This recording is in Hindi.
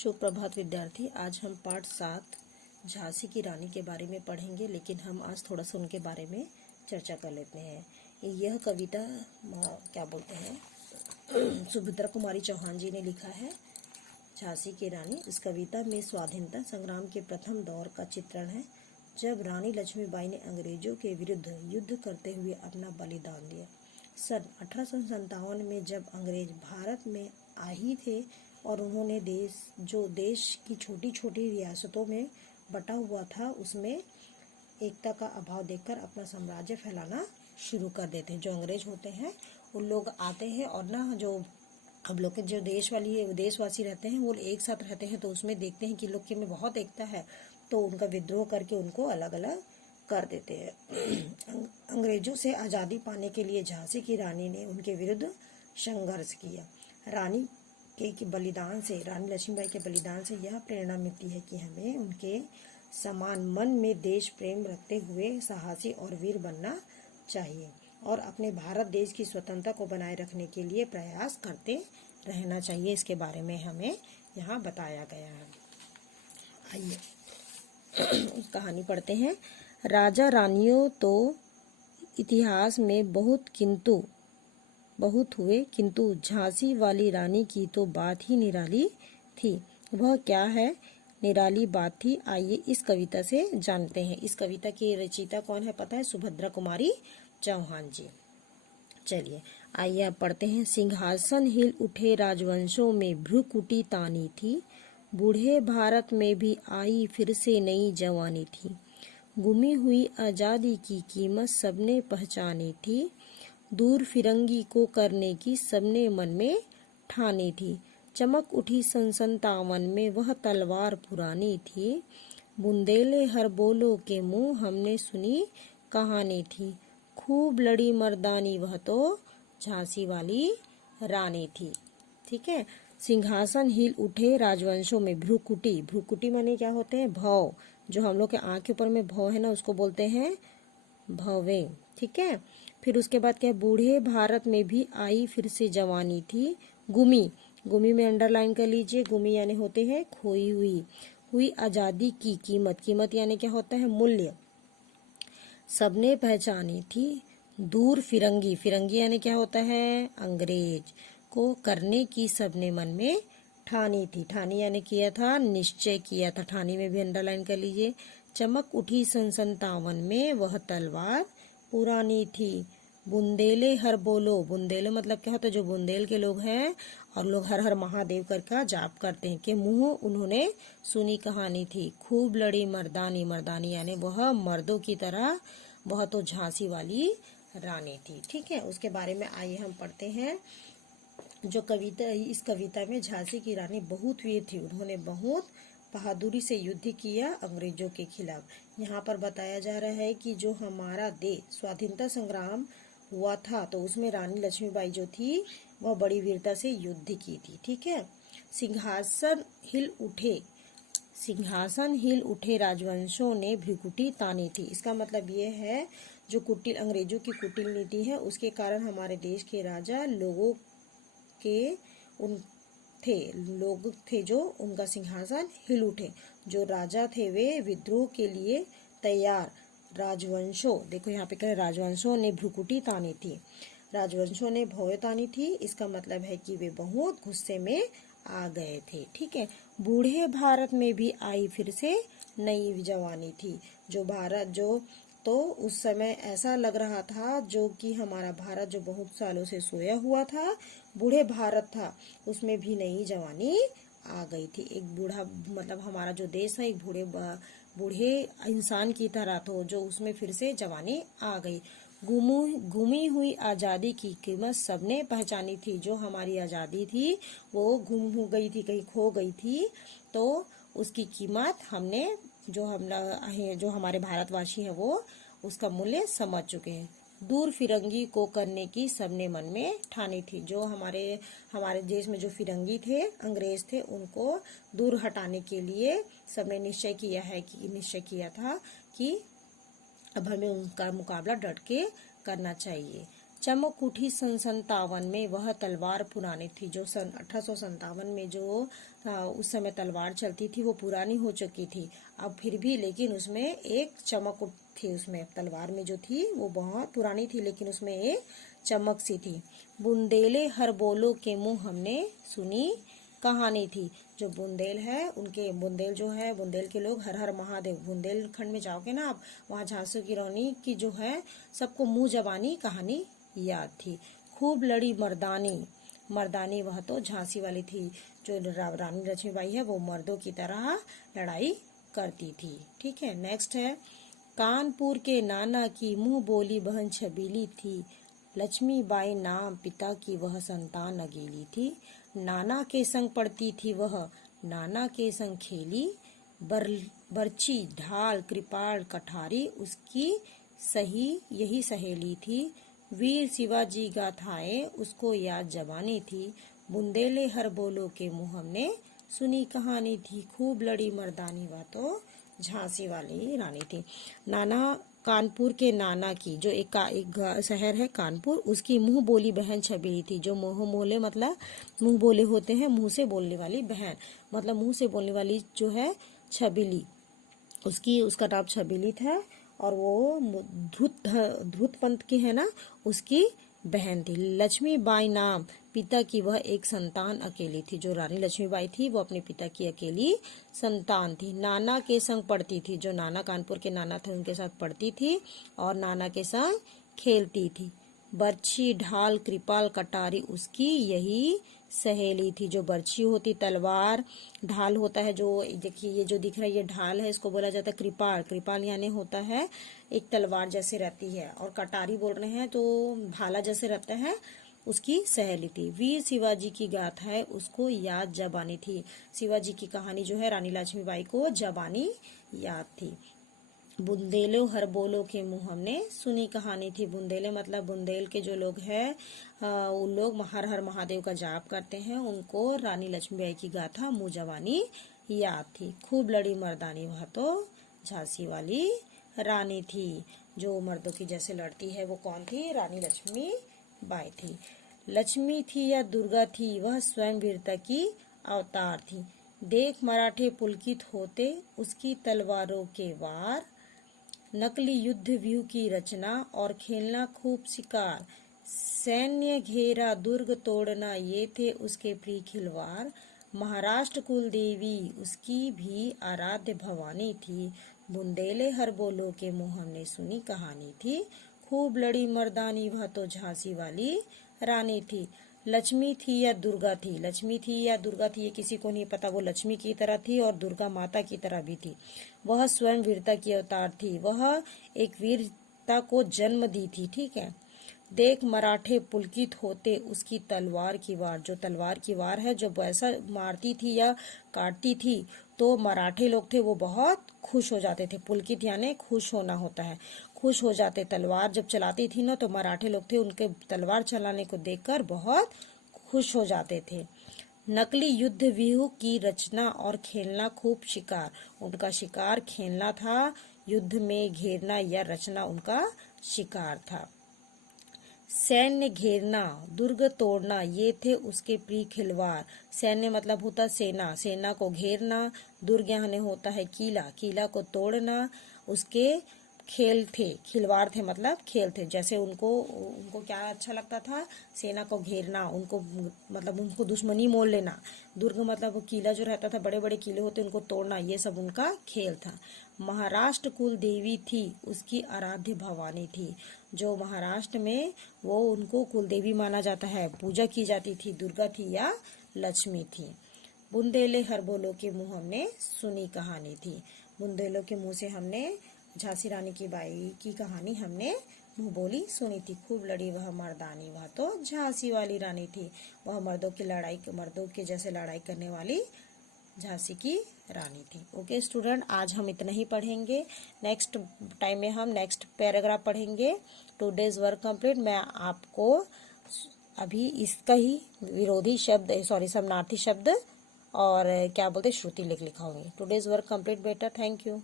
सुप्रभात विद्यार्थी। आज हम पाठ 7 झांसी की रानी के बारे में पढ़ेंगे, लेकिन हम आज थोड़ा सा उनके बारे में चर्चा कर लेते हैं। यह कविता क्या बोलते हैं सुभद्रा कुमारी चौहान जी ने लिखा है, झांसी की रानी। इस कविता में स्वाधीनता संग्राम के प्रथम दौर का चित्रण है, जब रानी लक्ष्मीबाई ने अंग्रेजों के विरुद्ध युद्ध करते हुए अपना बलिदान दिया। सन 1857 में जब अंग्रेज भारत में आ ही थे और उन्होंने देश की छोटी छोटी रियासतों में बटा हुआ था, उसमें एकता का अभाव देखकर अपना साम्राज्य फैलाना शुरू कर देते हैं। जो अंग्रेज होते हैं उन लोग आते हैं और ना जो हम लोग के जो देशवासी रहते हैं वो एक साथ रहते हैं, तो उसमें देखते हैं कि लोग के में बहुत एकता है, तो उनका विद्रोह करके उनको अलग अलग कर देते हैं। अंग्रेजों से आज़ादी पाने के लिए झांसी की रानी ने उनके विरुद्ध संघर्ष किया। रानी लक्ष्मीबाई के बलिदान से यह प्रेरणा मिलती है कि हमें उनके समान मन में देश प्रेम रखते हुए साहसी और वीर बनना चाहिए और अपने भारत देश की स्वतंत्रता को बनाए रखने के लिए प्रयास करते रहना चाहिए। इसके बारे में हमें यहाँ बताया गया है। आइए कहानी पढ़ते हैं। राजा रानियों तो इतिहास में बहुत हुए, किंतु झांसी वाली रानी की तो बात ही निराली थी। वह क्या है निराली बात थी, आइए इस कविता से जानते हैं। इस कविता की रचयिता कौन है पता है? सुभद्रा कुमारी चौहान जी। चलिए आइए अब पढ़ते हैं। सिंहासन हिल उठे राजवंशों में भ्रुकुटी तानी थी, बूढ़े भारत में भी आई फिर से नई जवानी थी। गुमी हुई आजादी की कीमत सबने पहचानी थी, दूर फिरंगी को करने की सबने मन में ठानी थी। चमक उठी सन 57 में वह तलवार पुरानी थी, बुंदेले हर बोलो के मुंह हमने सुनी कहानी थी। खूब लड़ी मर्दानी वह तो झांसी वाली रानी थी। ठीक है। सिंहासन हिल उठे राजवंशों में भ्रुकुटी माने क्या होते हैं? भौं। जो हम लोग के आंख के ऊपर में भौं है ना, उसको बोलते हैं भौवें। ठीक है। फिर उसके बाद क्या है? बूढ़े भारत में भी आई फिर से जवानी थी। गुमी में अंडरलाइन कर लीजिए। गुमी यानी होते हैं खोई हुई आजादी की कीमत यानी क्या होता है? मूल्य सबने पहचानी थी। दूर फिरंगी यानी क्या होता है? अंग्रेज को करने की सबने मन में ठानी थी। ठानी यानी किया था, निश्चय किया था। ठानी में भी अंडरलाइन कर लीजिए। चमक उठी सन 57 में वह तलवार पुरानी थी, बुंदेले हर बोलो। बुंदेले मतलब क्या होता है? जो बुंदेल के लोग हैं और लोग हर हर महादेव का जाप करते हैं कि मुंह उन्होंने सुनी कहानी थी। खूब लड़ी मर्दानी यानी वह मर्दों की तरह, वह तो झांसी वाली रानी थी। ठीक है। उसके बारे में आइए हम पढ़ते हैं। जो कविता, इस कविता में झांसी की रानी बहुत वीर थी, उन्होंने बहुत बहादुरी से युद्ध किया अंग्रेजों के खिलाफ। यहाँ पर बताया जा रहा है कि जो हमारा देश स्वाधीनता संग्राम हुआ था, तो उसमें रानी लक्ष्मीबाई जो थी वह बड़ी वीरता से युद्ध की थी। ठीक है। सिंहासन हिल उठे राजवंशों ने भ्रुकुटी तानी थी। इसका मतलब ये है, जो अंग्रेजों की कुटिल नीति है, उसके कारण हमारे देश के राजा लोग थे जो उनका सिंहासन हिल उठे। जो राजा थे वे विद्रोह के लिए तैयार। राजवंशों, देखो यहाँ पे कह राजवंशों ने भ्रुकुटी तानी थी, राजवंशों ने भौं तानी थी। इसका मतलब है कि वे बहुत गुस्से में आ गए थे। ठीक है। बूढ़े भारत में भी आई फिर से नई जवानी थी। तो उस समय ऐसा लग रहा था जो कि हमारा भारत जो बहुत सालों से सोया हुआ था, बूढ़े भारत था, उसमें भी नई जवानी आ गई थी। एक बूढ़ा मतलब हमारा जो देश है एक बूढ़े इंसान की तरह तो जो उसमें फिर से जवानी आ गई। गुमी हुई आजादी की कीमत सबने पहचानी थी। जो हमारी आजादी थी वो गुम हो गई थी, कहीं खो गई थी, तो उसकी कीमत हमने जो हमारे भारतवासी हैं वो उसका मूल्य समझ चुके हैं। दूर फिरंगी को करने की सबने मन में ठानी थी। जो हमारे देश में जो फिरंगी थे, अंग्रेज थे, उनको दूर हटाने के लिए सबने निश्चय किया था कि अब हमें उनका मुकाबला डट के करना चाहिए। चमक उठी सन 57 में, वह तलवार पुरानी थी। जो सन 1857 में जो उस समय तलवार चलती थी वो पुरानी हो चुकी थी। अब फिर भी लेकिन उसमें एक चमक थी, उसमें तलवार में जो थी वो बहुत पुरानी थी लेकिन उसमें एक चमक सी थी। बुंदेले हर बोलो के मुंह हमने सुनी कहानी थी। जो बुंदेल है उनके, बुंदेल जो है, बुंदेल के लोग हर हर महादेव, बुंदेलखंड में जाओगे ना आप, वहाँ झांसी की रानी की जो है सबको मुंह जबानी कहानी याद थी। खूब लड़ी मर्दानी, मर्दानी वह तो झांसी वाली थी। जो रानी लक्ष्मीबाई है वो मर्दों की तरह लड़ाई करती थी। ठीक है, नेक्स्ट है कानपुर के नाना की मुंह बोली बहन छबीली थी। लक्ष्मीबाई नाम पिता की वह संतान अकेली थी। नाना के संग पढ़ती थी वह, नाना के संग खेली। बर्ची ढाल कृपाल कठारी उसकी सही यही सहेली थी। वीर शिवाजी गाथाएं उसको याद जबानी थी। बुंदेले हर बोलो के मुंह हमने सुनी कहानी थी। खूब लड़ी मर्दानी वह तो झांसी वाली रानी थी। नाना, कानपुर के नाना की, जो एक शहर है कानपुर, उसकी मुंह बोली बहन छबीली थी। जो मुंह बोले मतलब मुंह बोले होते हैं, मुंह से बोलने वाली बहन, मतलब मुंह से बोलने वाली जो है छबीली, उसका नाम छबीली था। और वो धूत पंथ की है ना, उसकी बहन थी। लक्ष्मीबाई नाम पिता की वह एक संतान अकेली थी। जो रानी लक्ष्मीबाई थी वो अपने पिता की अकेली संतान थी। नाना के संग पढ़ती थी। जो नाना, कानपुर के नाना थे उनके साथ पढ़ती थी और नाना के संग खेलती थी। बर्छी ढाल कृपाल कटारी उसकी यही सहेली थी। जो बर्छी होती तलवार, ढाल होता है, जो देखिए ये जो दिख रहा है ये ढाल है, इसको बोला जाता है कृपाल। कृपाल यानी होता है एक तलवार जैसे रहती है, और कटारी बोल रहे हैं तो भाला जैसे रहता है, उसकी सहेली थी। वीर शिवाजी की गाथाएं उसको याद जबानी थी। शिवाजी की कहानी जो है रानी लक्ष्मीबाई को जबानी याद थी। बुंदेलो हर बोलो के मुंह हमने सुनी कहानी थी। बुंदेले मतलब बुंदेल के जो लोग हैं उन लोग हर हर महादेव का जाप करते हैं, उनको रानी लक्ष्मीबाई की गाथा मुंह जबानी याद थी। खूब लड़ी मर्दानी वह तो झांसी वाली रानी थी। जो मर्दों की जैसे लड़ती है वो कौन थी? रानी लक्ष्मीबाई थी। लक्ष्मी थी या दुर्गा थी, वह स्वयं वीरता की अवतार थी। देख मराठे पुलकित होते उसकी तलवारों के वार। नकली युद्ध व्यूह की रचना और खेलना खूब शिकार। सैन्य घेरा दुर्ग तोड़ना ये थे उसके प्रिय खिलवाड़। महाराष्ट्र कुल देवी उसकी भी आराध्य भवानी थी। बुंदेले हर बोलो के मुंह हमने सुनी कहानी थी। खूब लड़ी मर्दानी वह तो झांसी वाली रानी थी। लक्ष्मी थी या दुर्गा थी, लक्ष्मी थी या दुर्गा थी ये किसी को नहीं पता। वो लक्ष्मी की तरह थी और दुर्गा माता की तरह भी थी। वह स्वयं वीरता की अवतार थी। वह एक वीरता को जन्म दी थी। ठीक है। देख मराठे पुलकित होते उसकी तलवार की वार। जो तलवार की वार है, जब ऐसा मारती थी या काटती थी तो मराठे लोग थे वो बहुत खुश हो जाते थे। पुलकित यानी खुश होना होता है, खुश हो जाते। तलवार जब चलाती थी ना तो मराठे लोग थे उनके तलवार चलाने को देखकर बहुत खुश हो जाते थे। नकली युद्ध व्यूह की रचना और खेलना खूब शिकार। उनका शिकार खेलना था, युद्ध में घेरना या रचना उनका शिकार था। सैन्य घेरना दुर्ग तोड़ना ये थे उसके प्रिय खिलवाड़। सैन्य मतलब होता सेना, सेना को घेरना। दुर्ग यानी होता है किला, किला को तोड़ना उसके खेल थे, खिलवाड़ थे मतलब खेल थे। जैसे उनको क्या अच्छा लगता था? सेना को घेरना, उनको मतलब उनको दुश्मनी मोल लेना। दुर्ग मतलब किला जो रहता था, बड़े बड़े किले होते उनको तोड़ना, ये सब उनका खेल था। महाराष्ट्र कुल देवी थी उसकी आराध्य भवानी थी। जो महाराष्ट्र में वो उनको कुल देवी माना जाता है, पूजा की जाती थी, दुर्गा थी या लक्ष्मी थी। बुंदेले हर बोलो के मुंह हमने सुनी कहानी थी। बुंदेलों के मुंह से हमने झांसी रानी की बाई की कहानी हमने मुंह बोली सुनी थी। खूब लड़ी वह मर्दानी वह तो झांसी वाली रानी थी। वह मर्दों के जैसे लड़ाई करने वाली झांसी की रानी थी। ओके स्टूडेंट, आज हम इतना ही पढ़ेंगे। नेक्स्ट टाइम में हम नेक्स्ट पैराग्राफ पढ़ेंगे। Today's work complete. मैं आपको अभी इसका ही विरोधी शब्द समानार्थी शब्द और क्या बोलते श्रुति लिखाऊंगी। टुडेज वर्क कंप्लीट बेटा। Thank you.